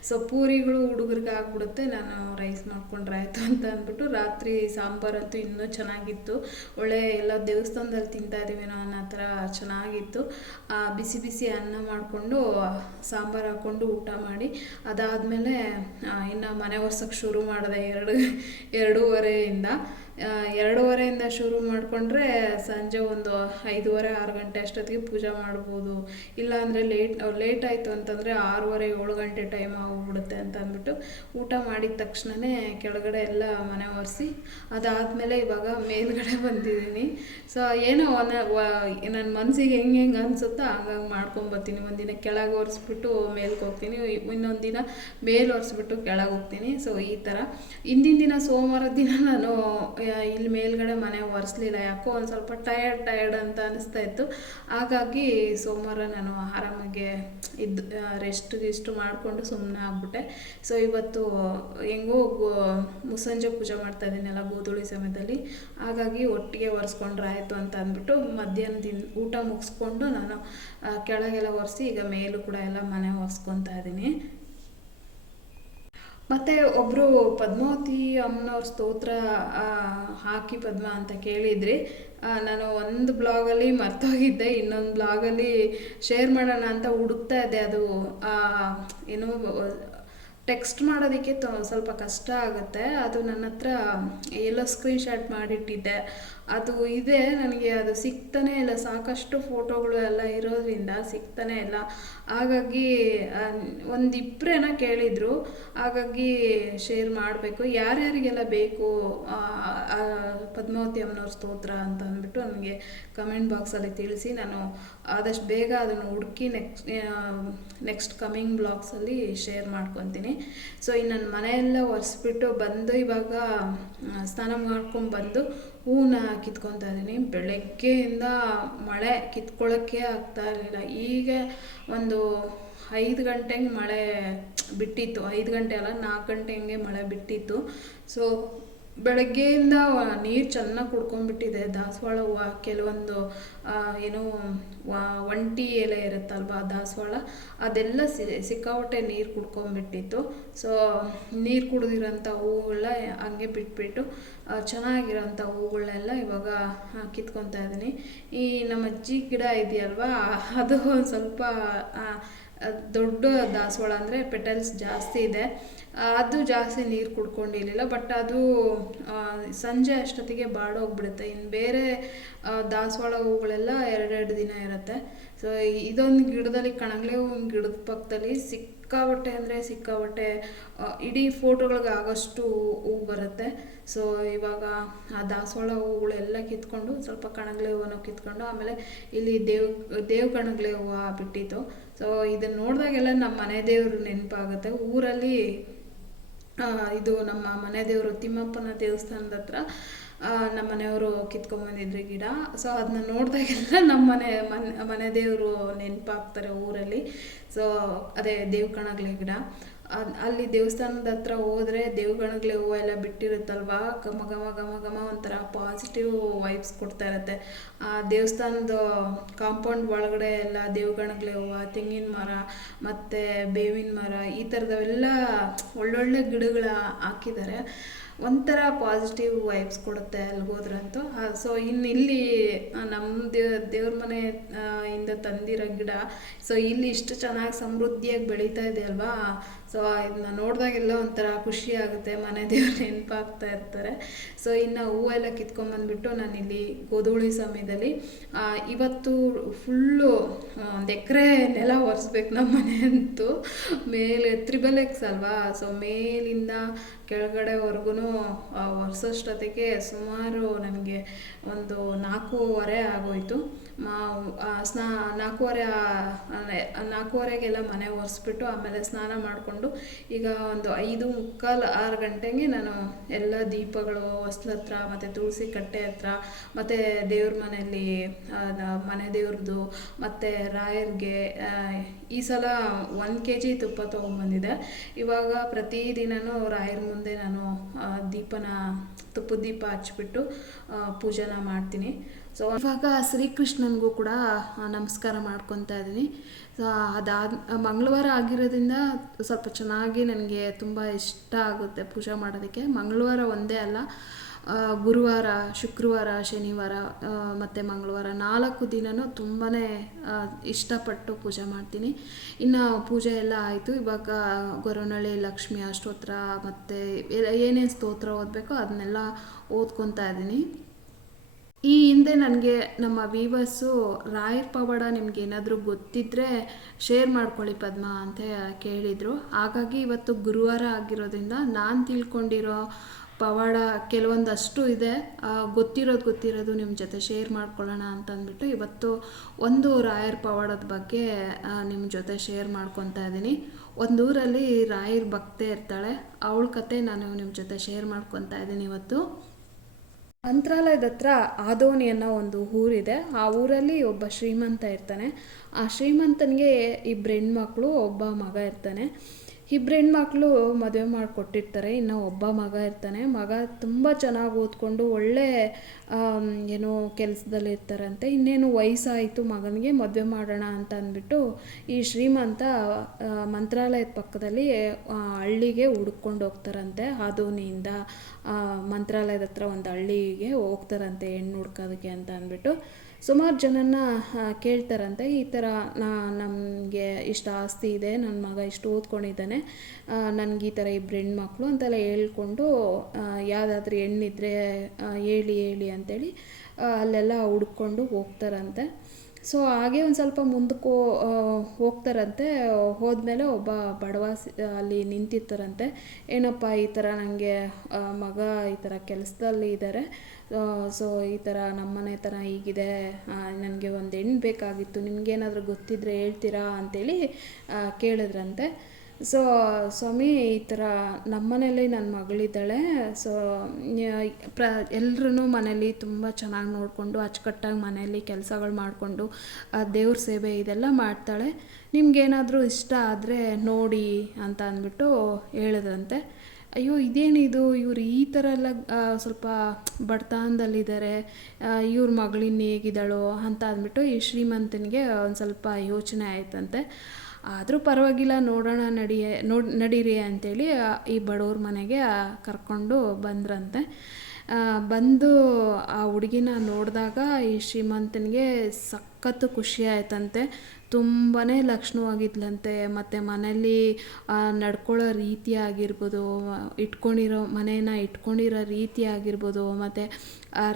ಸೊ ಪೂರಿಗಳು ಹುಡುಗರಿಗೆ ಆಗ್ಬಿಡುತ್ತೆ. ನಾನು ರೈಸ್ ಮಾಡ್ಕೊಂಡ್ರೆ ಆಯಿತು ಅಂತ ಅಂದ್ಬಿಟ್ಟು ರಾತ್ರಿ ಸಾಂಬಾರಂತೂ ಇನ್ನೂ ಚೆನ್ನಾಗಿತ್ತು. ಒಳ್ಳೆ ಎಲ್ಲ ದೇವಸ್ಥಾನದಲ್ಲಿ ತಿಂತಾ ಇದ್ದೀವೇನೋ ಅನ್ನೋ ಥರ ಚೆನ್ನಾಗಿತ್ತು. ಬಿಸಿ ಬಿಸಿ ಅನ್ನ ಮಾಡಿಕೊಂಡು ಸಾಂಬಾರು ಹಾಕ್ಕೊಂಡು ಊಟ ಮಾಡಿ ಅದಾದಮೇಲೆ ಇನ್ನು ಮನೆ ಒರ್ಸೋಕ್ಕೆ ಶುರು ಮಾಡಿದೆ ಎರಡು ಎರಡೂವರೆಯಿಂದ. ಎರಡೂವರೆಯಿಂದ ಶುರು ಮಾಡಿಕೊಂಡ್ರೆ ಸಂಜೆ ಒಂದು ಐದೂವರೆ, ಆರು ಗಂಟೆ ಅಷ್ಟೊತ್ತಿಗೆ ಪೂಜೆ ಮಾಡ್ಬೋದು. ಇಲ್ಲಾಂದರೆ ಲೇಟ್ ಲೇಟ್ ಆಯಿತು ಅಂತಂದರೆ ಆರೂವರೆ, ಏಳು ಗಂಟೆ ಟೈಮ್ ಆಗೋಗ್ಬಿಡುತ್ತೆ ಅಂತ ಅಂದ್ಬಿಟ್ಟು ಊಟ ಮಾಡಿದ ತಕ್ಷಣವೇ ಕೆಳಗಡೆ ಎಲ್ಲ ಮನೆ ಒರೆಸಿ ಅದಾದಮೇಲೆ ಇವಾಗ ಮೇಲ್ಗಡೆ ಬಂದಿದ್ದೀನಿ. ಸೊ ಏನೋ ನನ್ನ ಮನಸ್ಸಿಗೆ ಹೆಂಗೆ ಹೆಂಗೆ ಅನಿಸುತ್ತೋ ಹಂಗಾಗಿ ಮಾಡ್ಕೊಂಬರ್ತೀನಿ ಒಂದಿನ ಕೆಳಗೆ ಒರೆಸ್ಬಿಟ್ಟು ಮೇಲ್ಗೆ ಹೋಗ್ತೀನಿ. ಇನ್ನೊಂದು ದಿನ ಮೇಲೆ ಒರೆಸ್ಬಿಟ್ಟು ಕೆಳಗೆ ಹೋಗ್ತೀನಿ. ಸೊ ಈ ಥರ ಹಿಂದಿನ ದಿನ ಸೋಮವಾರ ದಿನ ನಾನು ಇಲ್ಲಿ ಮೇಲ್ಗಡೆ ಮನೆ ಒರೆಸ್ಲಿಲ್ಲ. ಯಾಕೋ ಒಂದು ಸ್ವಲ್ಪ ಟಯರ್ಡ್ ಟಯರ್ಡ್ ಅಂತ ಅನಿಸ್ತಾ ಇತ್ತು. ಹಾಗಾಗಿ ಸೋಮವಾರ ನಾನು ಆರಾಮಾಗಿ ಇದ್ದು ರೆಸ್ಟ್ ಗಿಸ್ಟ್ ಮಾಡಿಕೊಂಡು ಸುಮ್ಮನೆ ಆಗ್ಬಿಟ್ಟೆ. ಸೊ ಇವತ್ತು ಹೆಂಗೋ ಮುಸ್ಸಂಜೆ ಪೂಜೆ ಮಾಡ್ತಾ ಇದ್ದೀನಲ್ಲ ಬೂದುಳಿ ಸಮಯದಲ್ಲಿ. ಹಾಗಾಗಿ ಒಟ್ಟಿಗೆ ಒರೆಸ್ಕೊಂಡ್ರೆ ಆಯಿತು ಅಂತ ಅಂದ್ಬಿಟ್ಟು ಮಧ್ಯಾಹ್ನದಿಂದ ಊಟ ಮುಗಿಸ್ಕೊಂಡು ನಾನು ಕೆಳಗೆಲ್ಲ ಒರೆಸಿ ಈಗ ಮೇಲೂ ಕೂಡ ಎಲ್ಲ ಮನೆ ಒರೆಸ್ಕೊತಾ ಇದ್ದೀನಿ. ಮತ್ತು ಒಬ್ಬರು ಪದ್ಮಾವತಿ ಅಮ್ಮನವ್ರ ಸ್ತೋತ್ರ ಹಾಕಿ ಪದ್ಮ ಅಂತ ಕೇಳಿದ್ರಿ. ನಾನು ಒಂದು ಬ್ಲಾಗಲ್ಲಿ ಮರ್ತೋಗಿದ್ದೆ, ಇನ್ನೊಂದು ಬ್ಲಾಗಲ್ಲಿ ಶೇರ್ ಮಾಡೋಣ ಅಂತ ಹುಡುಕ್ತಾ ಇದ್ದೆ. ಅದು ಏನು, ಟೆಕ್ಸ್ಟ್ ಮಾಡೋದಕ್ಕೆ ಸ್ವಲ್ಪ ಕಷ್ಟ ಆಗುತ್ತೆ. ಅದು ನನ್ನ ಹತ್ರ ಎಲ್ಲೋ ಸ್ಕ್ರೀನ್ಶಾಟ್ ಮಾಡಿಟ್ಟಿದ್ದೆ. ಅದು ಇದೆ ನನಗೆ, ಅದು ಸಿಗ್ತಾನೆ ಇಲ್ಲ. ಸಾಕಷ್ಟು ಫೋಟೋಗಳು ಎಲ್ಲ ಇರೋದ್ರಿಂದ ಸಿಗ್ತಾನೆ ಇಲ್ಲ. ಹಾಗಾಗಿ ಒಂದಿಬ್ಬರೇನ ಕೇಳಿದರು. ಹಾಗಾಗಿ ಶೇರ್ ಮಾಡಬೇಕು. ಯಾರ್ಯಾರಿಗೆಲ್ಲ ಬೇಕು ಪದ್ಮಾವತಿ ಅಮ್ಮನವ್ರ ಸ್ತೋತ್ರ ಅಂತ ಅಂದ್ಬಿಟ್ಟು ನನಗೆ ಕಮೆಂಟ್ ಬಾಕ್ಸಲ್ಲಿ ತಿಳಿಸಿ ನಾನು ಆದಷ್ಟು ಬೇಗ ಅದನ್ನು ಹುಡುಕಿ ನೆಕ್ಸ್ಟ್ ನೆಕ್ಸ್ಟ್ ಕಮಿಂಗ್ ಬ್ಲಾಗ್ಸಲ್ಲಿ ಶೇರ್ ಮಾಡ್ಕೊತೀನಿ. ಸೊ, ಇನ್ನು ನನ್ನ ಮನೆಯೆಲ್ಲ ಒರೆಸ್ಬಿಟ್ಟು ಬಂದು ಇವಾಗ ಸ್ನಾನ ಮಾಡ್ಕೊಂಡು ಬಂದು ಹೂನ ಕಿತ್ಕೊತಾ ಇದ್ದೀನಿ. ಬೆಳಗ್ಗೆಯಿಂದ ಮಳೆ ಕಿತ್ಕೊಳ್ಳೋಕ್ಕೆ ಆಗ್ತಾ ಇರಲಿಲ್ಲ. ಈಗ ಒಂದು ಐದು ಗಂಟೆಗೆ ಮಳೆ ಬಿಟ್ಟಿತ್ತು. ಐದು ಗಂಟೆ ಅಲ್ಲ, ನಾಲ್ಕು ಗಂಟೆ ಹಂಗೆ ಮಳೆ ಬಿಟ್ಟಿತ್ತು. ಸೊ ಬೆಳಗ್ಗೆಯಿಂದ ನೀರು ಚೆನ್ನಾಗಿ ಕುಡ್ಕೊಂಡ್ಬಿಟ್ಟಿದೆ. ದಾಸವಾಳ ಹೂವು, ಕೆಲವೊಂದು ಏನು ಒಂಟಿ ಎಲೆ ಇರುತ್ತಲ್ವ ದಾಸವಾಳ, ಅದೆಲ್ಲ ಸಿಕ್ಕಾಪಟ್ಟೆ ನೀರು ಕುಡ್ಕೊಂಡ್ಬಿಟ್ಟಿತ್ತು. ಸೊ ನೀರು ಕುಡಿದಿರೋಂಥ ಹೂವುಗಳ ಹಂಗೆ ಬಿಟ್ಬಿಟ್ಟು ಚೆನ್ನಾಗಿರೋಂಥ ಹೂವುಗಳನ್ನೆಲ್ಲ ಇವಾಗ ಕಿತ್ಕೊತಾ ಇದ್ದೀನಿ ಈ ನಮ್ಮ ಅಜ್ಜಿ ಗಿಡ ಇದೆಯಲ್ವ, ಅದು ಸ್ವಲ್ಪ ದೊಡ್ಡ ದಾಸವಾಳ ಅಂದರೆ ಪೆಟಲ್ಸ್ ಜಾಸ್ತಿ ಇದೆ. ಅದು ಜಾಸ್ತಿ ನೀರು ಕುಡ್ಕೊಂಡಿರಲಿಲ್ಲ ಬಟ್ ಅದು ಸಂಜೆ ಅಷ್ಟೊತ್ತಿಗೆ ಬಾಡೋಗ್ಬಿಡುತ್ತೆ. ಇನ್ನು ಬೇರೆ ದಾಸವಾಳ ಹೂಗಳೆಲ್ಲ ಎರಡೆರಡು ದಿನ ಇರುತ್ತೆ. ಸೊ ಇದೊಂದು ಗಿಡದಲ್ಲಿ ಕಣಗ್ಲೆ ಹೂವಿನ ಗಿಡದ ಪಕ್ಕದಲ್ಲಿ ಸಿಕ್ಕಾಬಟ್ಟೆ ಅಂದರೆ ಸಿಕ್ಕಾಬಟ್ಟೆ ಇಡೀ ಫೋಟೋಗಳಿಗೆ ಆಗೋಷ್ಟು ಹೂ ಬರುತ್ತೆ. ಸೊ ಇವಾಗ ಆ ದಾಸವಾಳ ಹೂಗಳೆಲ್ಲ ಕಿತ್ಕೊಂಡು, ಸ್ವಲ್ಪ ಕಣಗ್ಲೆ ಹೂವನ್ನು ಕಿತ್ಕೊಂಡು, ಆಮೇಲೆ ಇಲ್ಲಿ ದೇವ್ ದೇವ್ ಕಣಗ್ಲೆ ಹೂವು ಬಿಟ್ಟಿತ್ತು. ಸೊ ಇದನ್ನು ನೋಡಿದಾಗೆಲ್ಲ ನಮ್ಮ ಮನೆ ದೇವರು ನೆನಪಾಗುತ್ತೆ. ಊರಲ್ಲಿ ಇದು ನಮ್ಮ ಮನೆ ದೇವರು ತಿಮ್ಮಪ್ಪನ ದೇವಸ್ಥಾನದ ಹತ್ರ ನಮ್ಮ ಮನೆಯವರು ಕಿತ್ಕೊಂಬಂದಿದ್ರು ಗಿಡ. ಸೊ ಅದನ್ನ ನೋಡಿದಾಗೆಲ್ಲ ನಮ್ಮ ಮನೆ ಮನೆ ಮನೆ ದೇವರು ನೆನಪಾಗ್ತಾರೆ ಊರಲ್ಲಿ. ಸೊ ಅದೇ ದೇವ್ಕಣಗ್ಲೆ ಗಿಡ. ಅಲ್ಲಿ ದೇವಸ್ಥಾನದ ಹತ್ರ ಹೋದ್ರೆ ದೇವ್ಗಣಗ್ಲೆ ಹೂವು ಎಲ್ಲ ಬಿಟ್ಟಿರುತ್ತಲ್ವಾ? ಘಮ ಘಮ ಘಮ ಘಮ ಒಂಥರ ಪಾಸಿಟಿವ್ ವೈಬ್ಸ್ ಕೊಡ್ತಾ ಇರುತ್ತೆ. ಆ ದೇವಸ್ಥಾನದ ಕಾಂಪೌಂಡ್ ಒಳಗಡೆ ಎಲ್ಲ ದೇವ್ಗಣಗ್ಲೆ ಹೂವು, ತೆಂಗಿನ ಮರ, ಮತ್ತು ಬೇವಿನ ಮರ ಈ ಥರದವೆಲ್ಲ ಒಳ್ಳೊಳ್ಳೆ ಗಿಡಗಳ ಹಾಕಿದ್ದಾರೆ. ಒಂಥರ ಪಾಸಿಟಿವ್ ವೈಬ್ಸ್ ಕೊಡುತ್ತೆ ಅಲ್ಲಿಗೋದ್ರಂತೂ ಸೊ ಇನ್ನು ಇಲ್ಲಿ ನಮ್ಮ ದೇವ್ ದೇವ್ರ ಮನೆ ಇಂದ ತಂದಿರೋ ಗಿಡ ಸೊ ಇಲ್ಲಿ ಇಷ್ಟು ಚೆನ್ನಾಗಿ ಸಮೃದ್ಧಿಯಾಗಿ ಬೆಳೀತಾ ಇದೆ ಅಲ್ವಾ? ಸೊ ಇದನ್ನ ನೋಡಿದಾಗೆಲ್ಲ ಒಂಥರ ಖುಷಿ ಆಗುತ್ತೆ, ಮನೆ ದೇವ್ರ ನೆನಪಾಗ್ತಾ ಇರ್ತಾರೆ. ಸೊ ಇನ್ನು ಹೂವೆಲ್ಲ ಕಿತ್ಕೊಂಬಂದ್ಬಿಟ್ಟು ನಾನಿಲ್ಲಿ ಗೋಧೂಳಿ ಸಮಯದಲ್ಲಿ ಇವತ್ತು ಫುಲ್ಲು ಒಂದು ಎಕರೆ ನೆಲ ಒರೆಸ್ಬೇಕು ನಮ್ಮ ಮನೆ ಅಂತೂ. ಮೇಲೆ ತ್ರಿಬಲ್ ಎಕ್ಸ್ ಅಲ್ವಾ? ಸೊ ಮೇಲಿಂದ ಕೆಳಗಡೆವರೆಗೂ ಒರೆಸೋಷ್ಟೊತ್ತಿಗೆ ಸುಮಾರು ನನಗೆ ಒಂದು ನಾಲ್ಕೂವರೆ ಆಗೋಯಿತು. ಸ್ನಾ, ನಾಲ್ಕೂವರೆ ನಾಲ್ಕೂವರೆಗೆಲ್ಲ ಮನೆ ಒರೆಸ್ಬಿಟ್ಟು ಆಮೇಲೆ ಸ್ನಾನ ಮಾಡಿಕೊಂಡು ಈಗ ಒಂದು ಐದು ಮುಕ್ಕಾಲು ಆರು ಗಂಟೆಗೆ ನಾನು ಎಲ್ಲ ದೀಪಗಳು, ಹೊಸ್ಲ ಹತ್ರ, ಮತ್ತು ತುಳಸಿ ಕಟ್ಟೆ ಹತ್ರ, ಮತ್ತು ದೇವ್ರ ಮನೆಯಲ್ಲಿ ಮನೆ ದೇವ್ರದ್ದು ಮತ್ತು ರಾಯರ್ಗೆ ಈ ಸಲ ಒಂದು ಕೆ ಜಿ ತುಪ್ಪ ತೊಗೊಂಬಂದಿದೆ. ಇವಾಗ ಪ್ರತಿದಿನನೂ ರಾಯರ ಮುಂದೆ ನಾನು ದೀಪನ, ತುಪ್ಪದ ದೀಪ ಹಚ್ಬಿಟ್ಟು ಪೂಜೆನ ಮಾಡ್ತೀನಿ. ಸೊ ಇವಾಗ ಶ್ರೀಕೃಷ್ಣನಿಗೂ ಕೂಡ ನಮಸ್ಕಾರ ಮಾಡ್ಕೊತಾ ಇದ್ದೀನಿ. ಸೊ ಅದಾದ, ಮಂಗಳವಾರ ಆಗಿರೋದ್ರಿಂದ ಸ್ವಲ್ಪ ಚೆನ್ನಾಗಿ ನನಗೆ ತುಂಬ ಇಷ್ಟ ಆಗುತ್ತೆ ಪೂಜೆ ಮಾಡೋದಕ್ಕೆ. ಮಂಗಳವಾರ ಒಂದೇ ಅಲ್ಲ ಗುರುವಾರ, ಶುಕ್ರವಾರ, ಶನಿವಾರ ಮತ್ತು ಮಂಗಳವಾರ ನಾಲ್ಕು ದಿನವೂ ತುಂಬಾ ಇಷ್ಟಪಟ್ಟು ಪೂಜೆ ಮಾಡ್ತೀನಿ. ಇನ್ನು ಪೂಜೆ ಎಲ್ಲ ಆಯಿತು. ಇವಾಗ ಗೊರವನಹಳ್ಳಿ ಲಕ್ಷ್ಮಿ ಅಷ್ಟೋತ್ರ ಮತ್ತು ಏನೇನು ಸ್ತೋತ್ರ ಓದಬೇಕೋ ಅದನ್ನೆಲ್ಲ ಓದ್ಕೊತಾ ಇದ್ದೀನಿ. ಈ ಹಿಂದೆ ನನಗೆ ನಮ್ಮ ವೀವರ್ಸು ರಾಯರ್ ಪವಾಡ ನಿಮ್ಗೆ ಏನಾದರೂ ಗೊತ್ತಿದ್ದರೆ ಶೇರ್ ಮಾಡ್ಕೊಳ್ಳಿ ಪದ್ಮ ಅಂತ ಕೇಳಿದರು. ಹಾಗಾಗಿ ಇವತ್ತು ಗುರುವಾರ ಆಗಿರೋದ್ರಿಂದ ನಾನು ತಿಳ್ಕೊಂಡಿರೋ ಪವಾಡ ಕೆಲವೊಂದಷ್ಟು ಇದೆ. ಗೊತ್ತಿರೋದು ಗೊತ್ತಿರೋದು ನಿಮ್ಮ ಜೊತೆ ಶೇರ್ ಮಾಡ್ಕೊಳ್ಳೋಣ ಅಂತಂದ್ಬಿಟ್ಟು ಇವತ್ತು ಒಂದು ರಾಯರ್ ಪವಾಡದ ಬಗ್ಗೆ ನಿಮ್ಮ ಜೊತೆ ಶೇರ್ ಮಾಡ್ಕೊತಾ ಇದ್ದೀನಿ. ಒಂದೂರಲ್ಲಿ ರಾಯರ್ ಭಕ್ತೆ ಇರ್ತಾಳೆ. ಅವಳ ಕತೆ ನಾನು ನಿಮ್ಮ ಜೊತೆ ಶೇರ್ ಮಾಡ್ಕೊತಾ ಇದ್ದೀನಿ ಇವತ್ತು. ಮಂತ್ರಾಲಯದ ಹತ್ರ ಆದೋನಿ ಅನ್ನೋ ಒಂದು ಊರಿದೆ. ಆ ಊರಲ್ಲಿ ಒಬ್ಬ ಶ್ರೀಮಂತ ಇರ್ತಾನೆ. ಆ ಶ್ರೀಮಂತನಿಗೆ ಇಬ್ಬರು ಹೆಣ್ಮಕ್ಳು, ಒಬ್ಬ ಮಗ ಇರ್ತಾನೆ. ಇಬ್ಬರು ಹೆಣ್ಮಕ್ಳು ಮದುವೆ ಮಾಡಿಕೊಟ್ಟಿರ್ತಾರೆ. ಇನ್ನು ಒಬ್ಬ ಮಗ ಇರ್ತಾನೆ. ಮಗ ತುಂಬ ಚೆನ್ನಾಗಿ ಓದ್ಕೊಂಡು ಒಳ್ಳೆ ಏನೋ ಕೆಲಸದಲ್ಲಿ ಇರ್ತಾರಂತೆ. ಇನ್ನೇನು ವಯಸ್ಸಾಯಿತು ಮಗನಿಗೆ ಮದುವೆ ಮಾಡೋಣ ಅಂತ ಅಂದ್ಬಿಟ್ಟು ಈ ಶ್ರೀಮಂತ ಮಂತ್ರಾಲಯದ ಪಕ್ಕದಲ್ಲಿ ಹಳ್ಳಿಗೆ ಹುಡ್ಕೊಂಡು ಹೋಗ್ತಾರಂತೆ. ಹಾದೋನಿಯಿಂದ ಮಂತ್ರಾಲಯದ ಹತ್ರ ಒಂದು ಹಳ್ಳಿಗೆ ಹೋಗ್ತಾರಂತೆ ಹೆಣ್ಣು ಹುಡ್ಕೋದಕ್ಕೆ ಅಂತ ಅಂದ್ಬಿಟ್ಟು. ಸುಮಾರು ಜನನ ಕೇಳ್ತಾರಂತೆ. ಈ ಥರ ನಮಗೆ ಇಷ್ಟು ಆಸ್ತಿ ಇದೆ ನನ್ನ ಮಗ ಇಷ್ಟು ಓದ್ಕೊಂಡಿದ್ದಾನೆ ನನಗೆ ಈ ಥರ ಇಬ್ಬರು ಹೆಣ್ಮಕ್ಳು ಅಂತೆಲ್ಲ ಹೇಳ್ಕೊಂಡು ಯಾವುದಾದ್ರೂ ಹೆಣ್ಣಿದ್ರೆ ಹೇಳಿ ಹೇಳಿ ಅಂತೇಳಿ ಆ, ಅಲ್ಲೆಲ್ಲ ಹುಡ್ಕೊಂಡು ಹೋಗ್ತಾರಂತೆ. ಸೊ ಹಾಗೆ ಒಂದು ಸ್ವಲ್ಪ ಮುಂದಕ್ಕೆ ಹೋಗ್ತಾರಂತೆ. ಹೋದ್ಮೇಲೆ ಒಬ್ಬ ಬಡವ ಸಿ- ಅಲ್ಲಿ ನಿಂತಿರ್ತಾರಂತೆ. ಏನಪ್ಪ ಈ ಥರ ನನಗೆ ಮಗ ಈ ಥರ ಕೆಲಸದಲ್ಲಿ ಇದ್ದಾರೆ ಸೊ ಈ ಥರ ನಮ್ಮನೆ ಥರ ಹೀಗಿದೆ. ನನಗೆ ಒಂದು ಹೆಣ್ಣು ಬೇಕಾಗಿತ್ತು. ನಿಮಗೇನಾದರೂ ಗೊತ್ತಿದ್ರೆ ಹೇಳ್ತೀರಾ ಅಂತೇಳಿ ಕೇಳಿದ್ರಂತೆ. ಸೊ ಸ್ವಾಮಿ, ಈ ಥರ ನಮ್ಮನೇಲಿ ನನ್ನ ಮಗಳಿದ್ದಾಳೆ. ಸೊ ಪ್ರ ಎಲ್ಲರೂ ಮನೇಲಿ ತುಂಬ ಚೆನ್ನಾಗಿ ನೋಡಿಕೊಂಡು, ಅಚ್ಚುಕಟ್ಟಾಗಿ ಮನೆಯಲ್ಲಿ ಕೆಲಸಗಳು ಮಾಡಿಕೊಂಡು ದೇವ್ರ ಸೇವೆ ಇದೆಲ್ಲ ಮಾಡ್ತಾಳೆ. ನಿಮ್ಗೇನಾದರೂ ಇಷ್ಟ ಆದರೆ ನೋಡಿ ಅಂತ ಅಂದ್ಬಿಟ್ಟು ಹೇಳಿದ್ರಂತೆ. ಅಯ್ಯೋ ಇದೇನಿದು ಇವರು ಈ ಥರ ಎಲ್ಲ ಸ್ವಲ್ಪ ಬಡತನದಲ್ಲಿದ್ದಾರೆ ಇವ್ರ ಮಗಳಿನ ಹೇಗಿದ್ದಾಳೋ ಅಂತ ಅಂದ್ಬಿಟ್ಟು ಈ ಶ್ರೀಮಂತನಿಗೆ ಒಂದು ಸ್ವಲ್ಪ ಯೋಚನೆ ಆಯ್ತಂತೆ. ಆದರೂ ಪರವಾಗಿಲ್ಲ, ನೋಡೋಣ, ನಡಿಯ, ನೋಡ್, ನಡೀರಿ ಅಂತೇಳಿ ಈ ಬಡವ್ರ ಮನೆಗೆ ಕರ್ಕೊಂಡು ಬಂದ್ರಂತೆ. ಬಂದು ಆ ಹುಡುಗಿನ ನೋಡಿದಾಗ ಈ ಶ್ರೀಮಂತನಿಗೆ ಸಖತ್ತು ಖುಷಿ ಆಯ್ತಂತೆ. ತುಂಬಾ ಲಕ್ಷಣವಾಗಿದ್ಲಂತೆ. ಮತ್ತು ಮನೇಲಿ ಆ, ನಡ್ಕೊಳ್ಳೋ ರೀತಿ ಆಗಿರ್ಬೋದು ಇಟ್ಕೊಂಡಿರೋ ಮನೇನ ಇಟ್ಕೊಂಡಿರೋ ರೀತಿ ಆಗಿರ್ಬೋದು ಮತ್ತು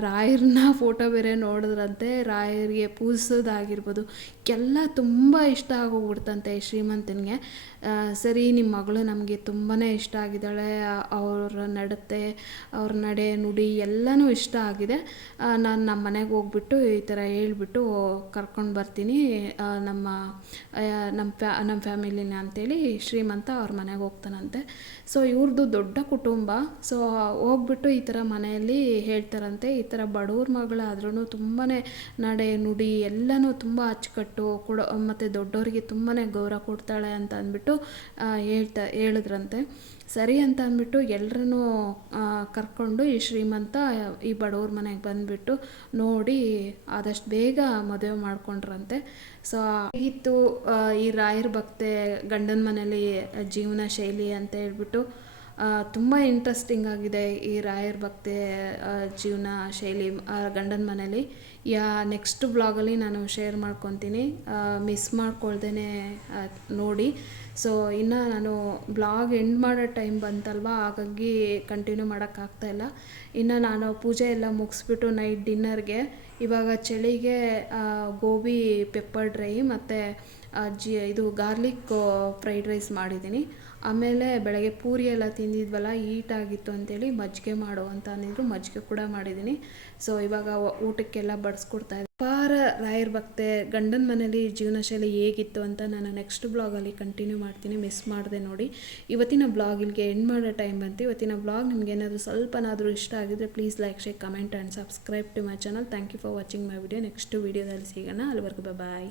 ರಾಯರನ್ನ ಫೋಟೋ ಬೇರೆ ನೋಡಿದ್ರಂತೆ ರಾಯರಿಗೆ ಪೂಜಿಸೋದಾಗಿರ್ಬೋದು ಎಲ್ಲ ತುಂಬ ಇಷ್ಟ ಆಗೋಗ್ಬಿಡ್ತಂತೆ ಶ್ರೀಮಂತನಿಗೆ. ಸರಿ ನಿಮ್ಮ ಮಗಳು ನಮಗೆ ತುಂಬಾ ಇಷ್ಟ ಆಗಿದ್ದಾಳೆ. ಅವ್ರ ನಡತೆ, ಅವ್ರ ನಡೆ, ನುಡಿ ಎಲ್ಲನೂ ಇಷ್ಟ ಆಗಿದೆ. ನಾನು ನಮ್ಮ ಮನೆಗೆ ಹೋಗ್ಬಿಟ್ಟು ಈ ಥರ ಹೇಳ್ಬಿಟ್ಟು ಕರ್ಕೊಂಡು ಬರ್ತೀನಿ. ನಮ್ಮ ನಮ್ಮ ಫ್ಯಾ ನಮ್ಮ ಫ್ಯಾಮಿಲಿನ ಅಂತೇಳಿ ಶ್ರೀಮಂತ ಅವ್ರ ಮನೆಗೆ ಹೋಗ್ತಾನಂತೆ. ಸೊ ಇವ್ರದ್ದು ದೊಡ್ಡ ಕುಟುಂಬ. ಸೊ, ಹೋಗ್ಬಿಟ್ಟು ಈ ಥರ ಮನೆಯಲ್ಲಿ ಹೇಳ್ತಾರಂತೆ. ಈ ಥರ ಬಡವ್ರ ಮಗಳಾದ್ರೂ ತುಂಬಾ ನಡೆ, ನುಡಿ ಎಲ್ಲನೂ ತುಂಬ ಅಚ್ಚುಕಟ್ಟು ಕೊಡೋ, ಮತ್ತು ದೊಡ್ಡವರಿಗೆ ತುಂಬಾ ಗೌರವ ಕೊಡ್ತಾಳೆ ಅಂತ ಅಂದ್ಬಿಟ್ಟು ಹೇಳ್ತಾ, ಹೇಳಿದ್ರಂತೆ. ಸರಿ ಅಂತ ಅಂದ್ಬಿಟ್ಟು ಎಲ್ಲರೂ ಕರ್ಕೊಂಡು ಈ ಶ್ರೀಮಂತ, ಈ ಬಡವ್ರ ಮನೆಗೆ ಬಂದುಬಿಟ್ಟು ನೋಡಿ ಆದಷ್ಟು ಬೇಗ ಮದುವೆ ಮಾಡ್ಕೊಂಡ್ರಂತೆ. ಸೊ ಇತ್ತು ಈ ರಾಯರ ಭಕ್ತೆ ಗಂಡನ ಮನೇಲಿ ಜೀವನ ಶೈಲಿ ಅಂತ ಹೇಳ್ಬಿಟ್ಟು ತುಂಬ ಇಂಟ್ರೆಸ್ಟಿಂಗ್ ಆಗಿದೆ ಈ ರಾಯರ ಭಕ್ತೆ ಜೀವನ ಶೈಲಿ ಗಂಡನ ಮನೇಲಿ. ಯಾ ನೆಕ್ಸ್ಟ್ ಬ್ಲಾಗಲ್ಲಿ ನಾನು ಶೇರ್ ಮಾಡ್ಕೊತೀನಿ. ಮಿಸ್ ಮಾಡ್ಕೊಳ್ದೇ ನೋಡಿ. ಸೊ ಇನ್ನು ನಾನು ಬ್ಲಾಗ್ ಎಂಡ್ ಮಾಡೋ ಟೈಮ್ ಬಂತಲ್ವ? ಹಾಗಾಗಿ ಕಂಟಿನ್ಯೂ ಮಾಡೋಕ್ಕಾಗ್ತಾಯಿಲ್ಲ ಇನ್ನು ನಾನು ಪೂಜೆ ಎಲ್ಲ ಮುಗಿಸ್ಬಿಟ್ಟು ನೈಟ್ ಡಿನ್ನರ್ಗೆ ಇವಾಗ ಚಳಿಗೆ ಗೋಬಿ ಪೆಪ್ಪರ್ ಡ್ರೈ ಮತ್ತು ಜಿ, ಇದು ಗಾರ್ಲಿಕ್ ಫ್ರೈಡ್ ರೈಸ್ ಮಾಡಿದ್ದೀನಿ. ಆಮೇಲೆ ಬೆಳಗ್ಗೆ ಪೂರಿ ಎಲ್ಲ ತಿಂದಿದ್ವಲ್ಲ ಈಟಾಗಿತ್ತು ಅಂತೇಳಿ ಮಜ್ಜಿಗೆ ಮಾಡು ಅಂತ ಅಂದಿದ್ರು. ಮಜ್ಜಿಗೆ ಕೂಡ ಮಾಡಿದ್ದೀನಿ ಸೊ ಇವಾಗ ಊಟಕ್ಕೆಲ್ಲ ಬಡಿಸ್ಕೊಡ್ತಾ ಅಪಾರ ರಾಯರ್ ಭಕ್ತೆ, ಗಂಡನ ಮನೇಲಿ ಜೀವನ ಶೈಲಿ ಹೇಗಿತ್ತು ಅಂತ ನಾನು ನೆಕ್ಸ್ಟ್ ಬ್ಲಾಗಲ್ಲಿ ಕಂಟಿನ್ಯೂ ಮಾಡ್ತೀನಿ. ಮಿಸ್ ಮಾಡಿದೆ ನೋಡಿ. ಇವತ್ತಿನ ಬ್ಲಾಗ್ ಇಲ್ಲಿಗೆ ಎಂಡ್ ಮಾಡೋ ಟೈಮ್ ಬಂತು. ಇವತ್ತಿನ ಬ್ಲಾಗ್ ನಿಮ್ಗೆ ಏನಾದರೂ ಸ್ವಲ್ಪನಾದರೂ ಇಷ್ಟ ಆಗಿದ್ರೆ please like share comment and subscribe to my channel thank you for watching my video next ವೀಡಿಯೋದಲ್ಲಿ ಸಿಗೋಣ. ಅಲ್ಲಿವರೆಗೂ ಬಾಯ್